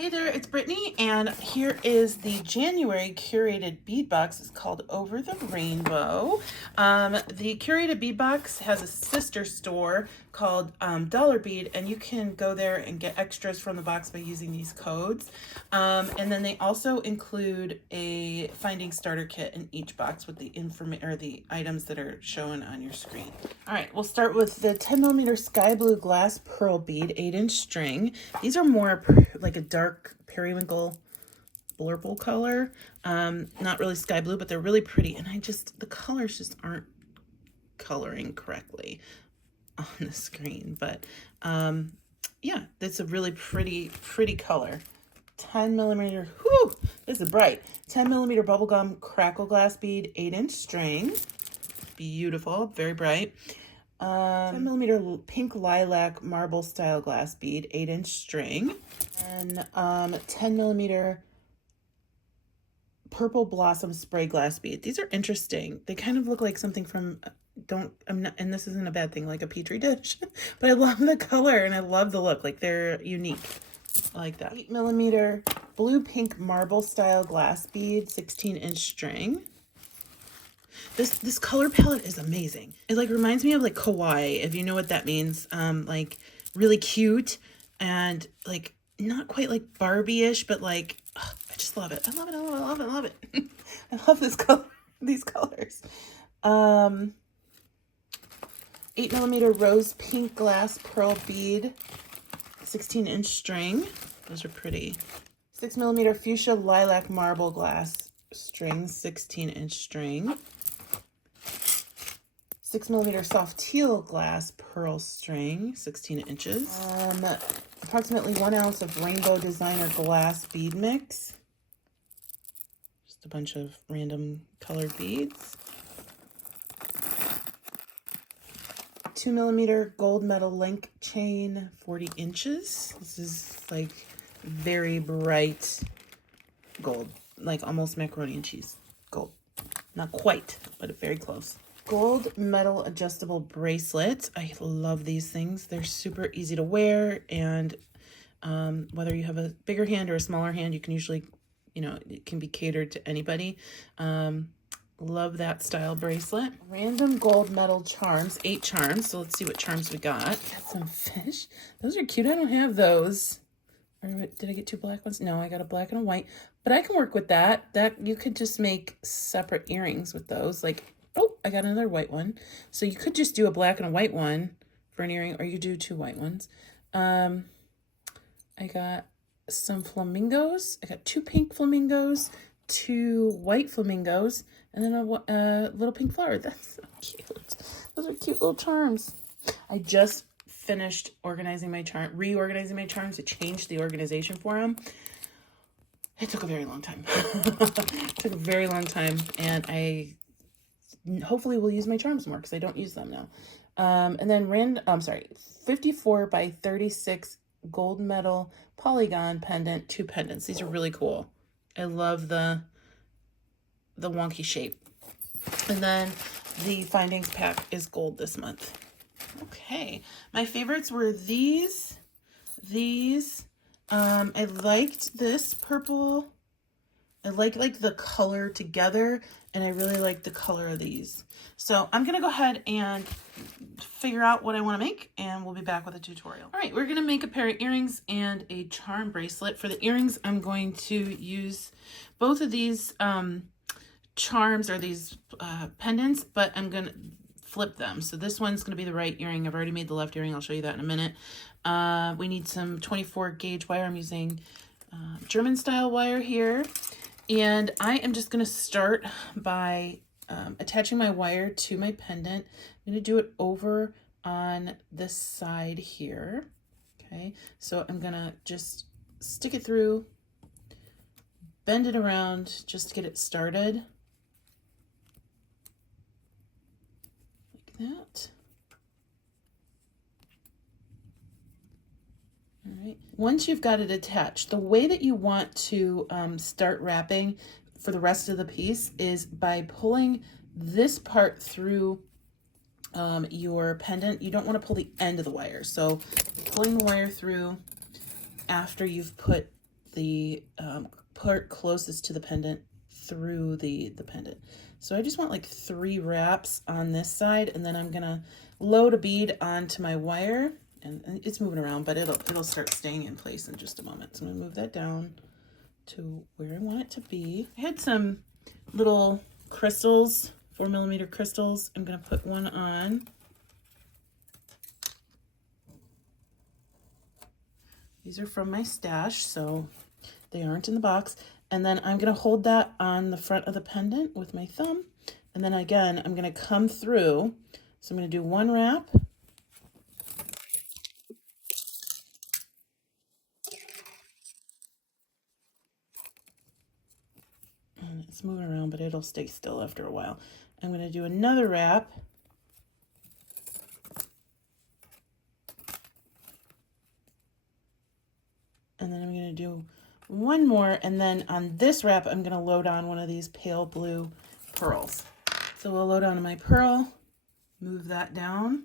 Hey there, it's Brittany, and here is the January curated bead box. It's called Over the Rainbow. The curated bead box has a sister store called Dollar Bead, and you can go there and get extras from the box by using these codes. And then they also include a finding starter kit in each box with the the items that are shown on your screen. All right, we'll start with the 10mm sky blue glass pearl bead 8-inch string. These are more like a dark periwinkle blurple color. Not really sky blue, but they're really pretty. And the colors just aren't coloring correctly on the screen. But yeah, that's a really pretty color. 10mm, whoo, this is bright. 10mm bubblegum crackle glass bead 8-inch string. Beautiful, very bright. 10mm pink lilac marble style glass bead 8-inch string, and 10mm purple blossom spray glass bead. These are interesting. They kind of look like something from and this isn't a bad thing, like a petri dish, but I love the color and I love the look. Like, they're unique. I like that. 8mm blue pink marble style glass bead 16-inch string. This color palette is amazing. It like reminds me of like kawaii, if you know what that means. Like really cute and like not quite like Barbie-ish, but like, oh, I just love it. I love it. I love it. I love it. I love it. I love this color, these colors. 8mm rose pink glass pearl bead 16-inch string. Those are pretty. 6mm fuchsia lilac marble glass string 16-inch string. 6mm soft teal glass pearl string, 16 inches. Approximately 1 ounce of rainbow designer glass bead mix. Just a bunch of random colored beads. 2mm gold metal link chain, 40 inches. This is like very bright gold, like almost macaroni and cheese gold. Not quite, but very close. Gold metal adjustable bracelets. I love these things. They're super easy to wear, and whether you have a bigger hand or a smaller hand, you can usually, it can be catered to anybody. Love that style bracelet. Random gold metal charms, 8 charms. So let's see what charms we got. Got some fish. Those are cute. I don't have those. Or did I get 2 black ones? No, I got a black and a white, but I can work with that. You could just make separate earrings with those. Like, oh, I got another white one. So you could just do a black and a white one for an earring, or you do 2 white ones. I got some flamingos. I got 2 pink flamingos, 2 white flamingos, and then a little pink flower. That's so cute. Those are cute little charms. I just finished reorganizing my charms to change the organization for them. It took a very long time. It took a very long time, and I hopefully will use my charms more because I don't use them now. And then 54 by 36 gold metal polygon pendant, 2 pendants. These are really cool. I love the wonky shape. And then the findings pack is gold this month. Okay, my favorites were these. I liked this purple. I like the color together, and I really like the color of these. So I'm gonna go ahead and figure out what I want to make, and we'll be back with a tutorial. All right, we're gonna make a pair of earrings and a charm bracelet. For the earrings, I'm going to use both of these charms, or these pendants, but I'm gonna flip them. So this one's gonna be the right earring. I've already made the left earring. I'll show you that in a minute. We need some 24 gauge wire. I'm using German style wire here. And I am just going to start by attaching my wire to my pendant. I'm going to do it over on this side here. Okay, so I'm going to just stick it through, bend it around just to get it started. Like that. All right. Once you've got it attached, the way that you want to start wrapping for the rest of the piece is by pulling this part through your pendant. You don't want to pull the end of the wire. So pulling the wire through after you've put the part closest to the pendant through the pendant. So I just want like 3 wraps on this side, and then I'm gonna load a bead onto my wire, and it's moving around, but it'll start staying in place in just a moment. So I'm gonna move that down to where I want it to be. I had some little crystals, 4mm crystals. I'm gonna put one on. These are from my stash, so they aren't in the box. And then I'm gonna hold that on the front of the pendant with my thumb. And then again, I'm gonna come through. So I'm gonna do 1 wrap. And it's moving around, but it'll stay still after a while. I'm gonna do another wrap. And then I'm gonna do 1 more, and then on this wrap, I'm gonna load on one of these pale blue pearls. So we'll load on my pearl, move that down.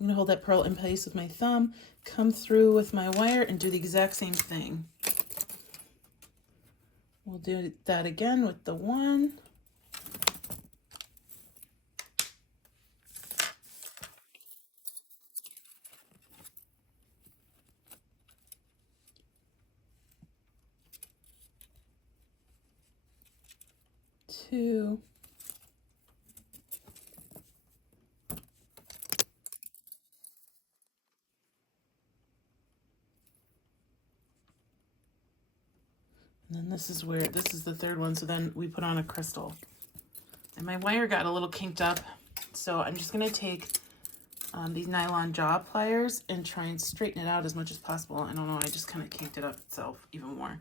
I'm gonna hold that pearl in place with my thumb, come through with my wire, and do the exact same thing. We'll do that again with the 1. Two. And then this is the 3rd one. So then we put on a crystal. And my wire got a little kinked up. So I'm just gonna take these nylon jaw pliers and try and straighten it out as much as possible. I don't know, I just kind of kinked it up itself even more.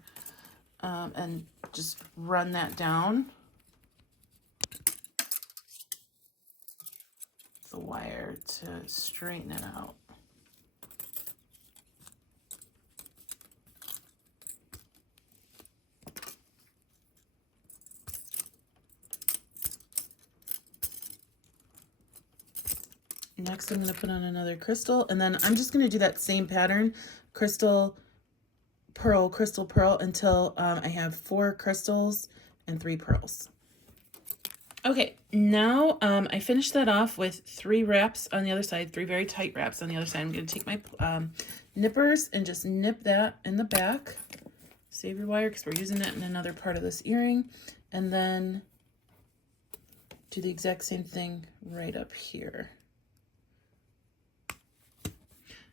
And just run that down the wire to straighten it out. Next, I'm going to put on another crystal, and then I'm just going to do that same pattern, crystal, pearl, until I have 4 crystals and 3 pearls. Okay, now I finished that off with 3 wraps on the other side, 3 very tight wraps on the other side. I'm going to take my nippers and just nip that in the back. Save your wire because we're using that in another part of this earring. And then do the exact same thing right up here.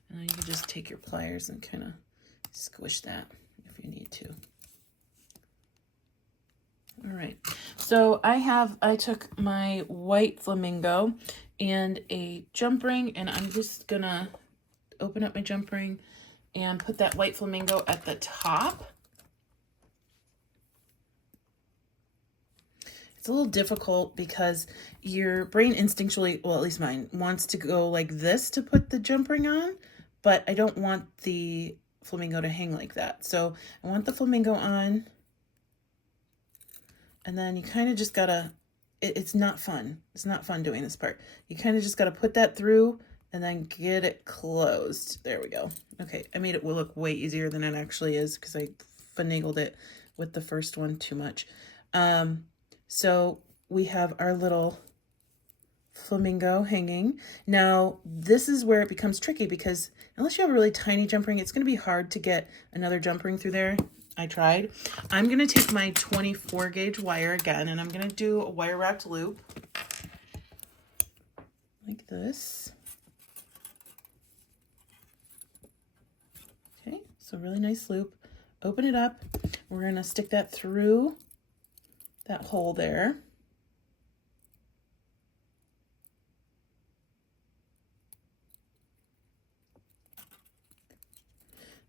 And then you can just take your pliers and kind of squish that if you need to. All right, so I took my white flamingo and a jump ring, and I'm just gonna open up my jump ring and put that white flamingo at the top. It's a little difficult because your brain instinctually, well, at least mine, wants to go like this to put the jump ring on, but I don't want the flamingo to hang like that. So I want the flamingo on, and then you kind of just gotta, it's not fun. It's not fun doing this part. You kind of just gotta put that through and then get it closed. There we go. Okay, I made it look way easier than it actually is because I finagled it with the first one too much. So we have our little flamingo hanging. Now, this is where it becomes tricky because unless you have a really tiny jump ring, it's going to be hard to get another jump ring through there. I tried. I'm going to take my 24 gauge wire again, and I'm going to do a wire wrapped loop like this. Okay, so really nice loop. Open it up. We're going to stick that through that hole there.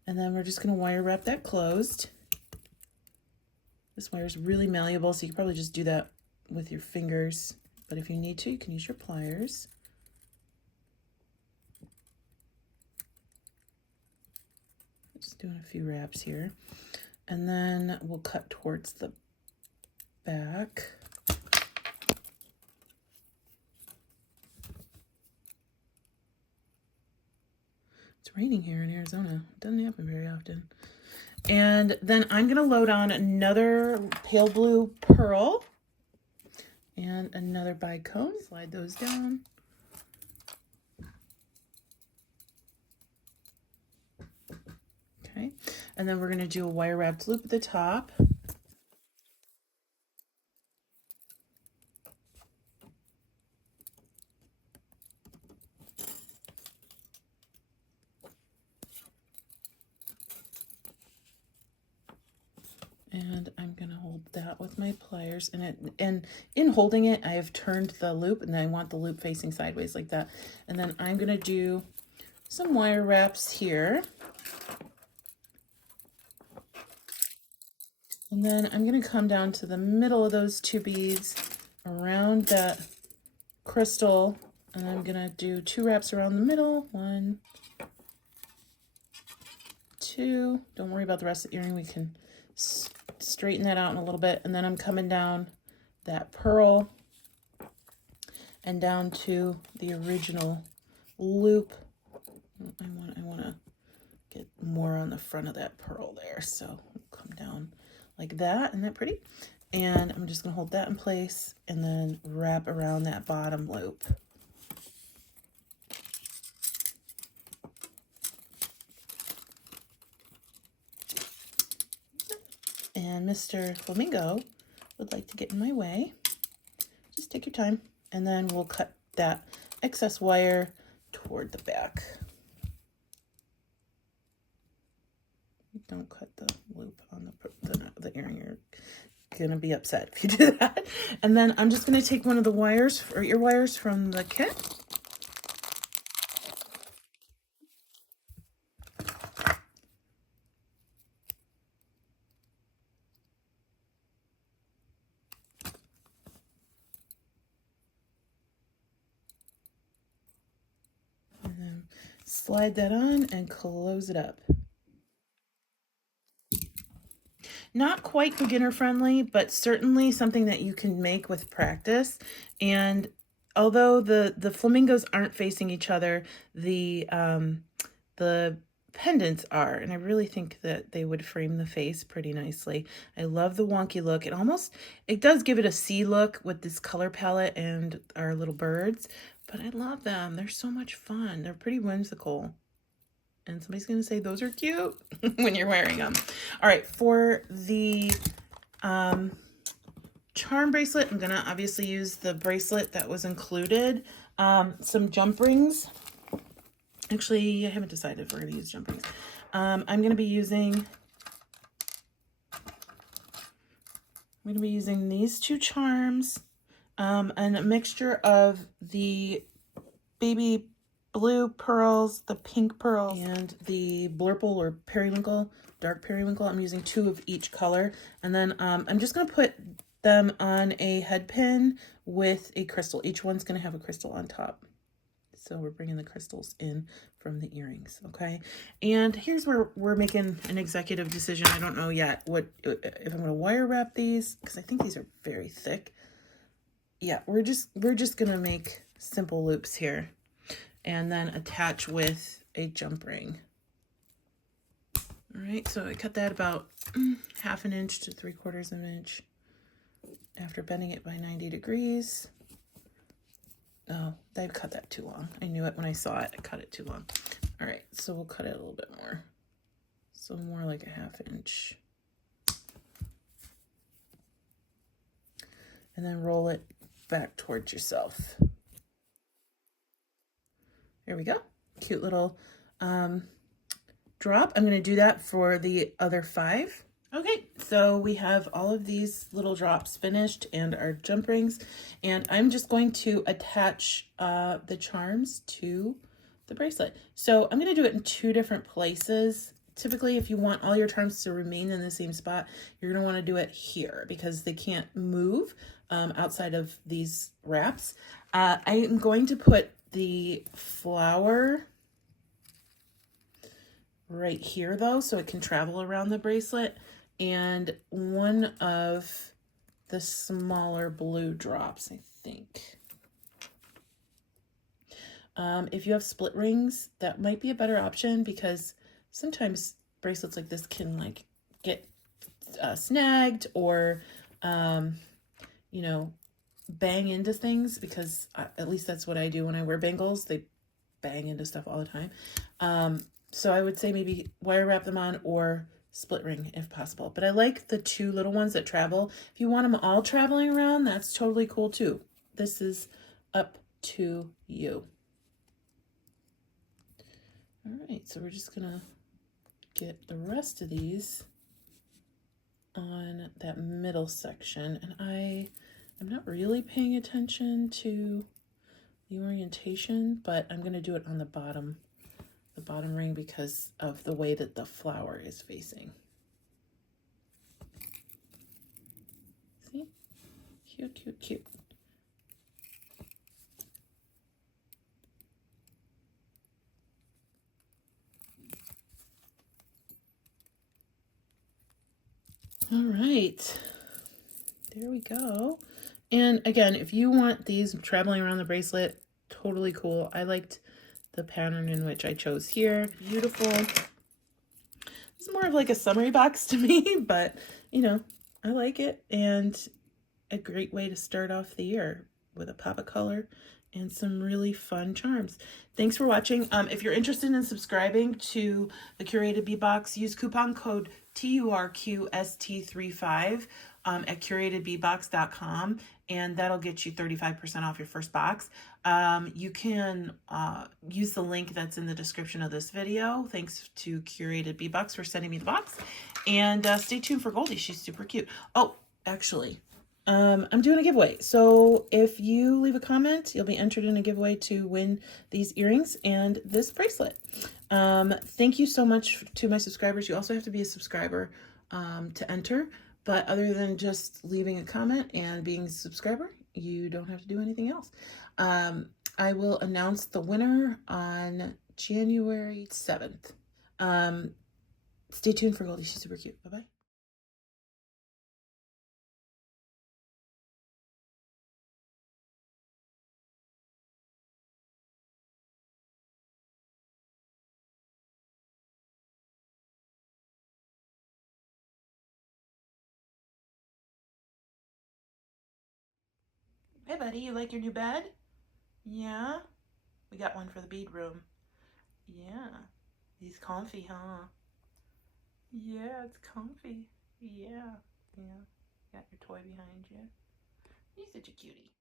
And then we're just going to wire wrap that closed. This wire is really malleable, so you can probably just do that with your fingers. But if you need to, you can use your pliers. Just doing a few wraps here. And then we'll cut towards the back. raining here in Arizona. It doesn't happen very often. And then I'm gonna load on another pale blue pearl and another bicone. Slide those down. Okay, and then we're gonna do a wire wrapped loop at the top. And I'm gonna hold that with my pliers, and in holding it, I have turned the loop, and I want the loop facing sideways like that. And then I'm gonna do some wire wraps here. And then I'm gonna come down to the middle of those two beads around that crystal, and I'm gonna do 2 wraps around the middle. 1, 2. Don't worry about the rest of the earring. We can straighten that out in a little bit. And then I'm coming down that pearl and down to the original loop. I want to get more on the front of that pearl there. So come down like that. Isn't that pretty? And I'm just going to hold that in place and then wrap around that bottom loop. And Mr. Flamingo would like to get in my way. Just take your time, and then we'll cut that excess wire toward the back. Don't cut the loop on the earring. You're gonna be upset if you do that. And then I'm just gonna take one of the wires, or ear wires from the kit. And then slide that on and close it up. Not quite beginner friendly, but certainly something that you can make with practice. And although the flamingos aren't facing each other, the pendants are, and I really think that they would frame the face pretty nicely. I love the wonky look. It does give it a sea look with this color palette and our little birds, but I love them. They're so much fun. They're pretty whimsical. And somebody's going to say those are cute when you're wearing them. All right, for the charm bracelet, I'm going to obviously use the bracelet that was included. Some jump rings. Actually, I haven't decided if we're going to use jump rings. I'm going to be using these 2 charms, and a mixture of the baby blue pearls, the pink pearl, and the blurple or periwinkle, dark periwinkle. I'm using 2 of each color. And then I'm just going to put them on a head pin with a crystal. Each one's going to have a crystal on top. So we're bringing the crystals in from the earrings, okay? And here's where we're making an executive decision. I don't know yet if I'm going to wire wrap these, because I think these are very thick. Yeah, we're just going to make simple loops here, and then attach with a jump ring. All right, so I cut that about 1/2 inch to 3/4 inch after bending it by 90 degrees. Oh, I cut that too long. I knew it when I saw it. I cut it too long. All right, so we'll cut it a little bit more. So more like 1/2 inch. And then roll it back towards yourself. There we go. Cute little drop. I'm going to do that for the other 5. Okay, so we have all of these little drops finished and our jump rings, and I'm just going to attach the charms to the bracelet. So I'm going to do it in 2 different places. Typically, if you want all your charms to remain in the same spot, you're going to want to do it here because they can't move outside of these wraps. I am going to put the flower right here though, so it can travel around the bracelet, and one of the smaller blue drops, I think. If you have split rings, that might be a better option because sometimes bracelets like this can like get snagged or, you know, bang into things because at least that's what I do when I wear bangles. They bang into stuff all the time. So I would say maybe wire wrap them on or split ring if possible. But I like the two little ones that travel. If you want them all traveling around, that's totally cool too. This is up to you. All right, so we're just gonna get the rest of these on that middle section. And I am not really paying attention to the orientation, but I'm gonna do it on the bottom ring because of the way that the flower is facing. See? Cute, cute, cute. All right, there we go. And again, if you want these traveling around the bracelet, totally cool. I liked the pattern in which I chose here. Beautiful. It's more of like a summery box to me, but you know, I like it, and a great way to start off the year with a pop of color and some really fun charms. Thanks for watching. If you're interested in subscribing to the Curated Bead Box, use coupon code TURQST35 at curatedbeadbox.com, and that'll get you 35% off your first box. You can use the link that's in the description of this video. Thanks to Curated Bead Box for sending me the box. And stay tuned for Goldie. She's super cute. Oh, actually, I'm doing a giveaway. So if you leave a comment, you'll be entered in a giveaway to win these earrings and this bracelet. Thank you so much to my subscribers. You also have to be a subscriber to enter. But other than just leaving a comment and being a subscriber, you don't have to do anything else. I will announce the winner on January 7th. Stay tuned for Goldie. She's super cute. Bye-bye. Hey, buddy, you like your new bed? Yeah? We got one for the bead room. Yeah. He's comfy, huh? Yeah, it's comfy. Yeah. Yeah. Got your toy behind you. He's such a cutie.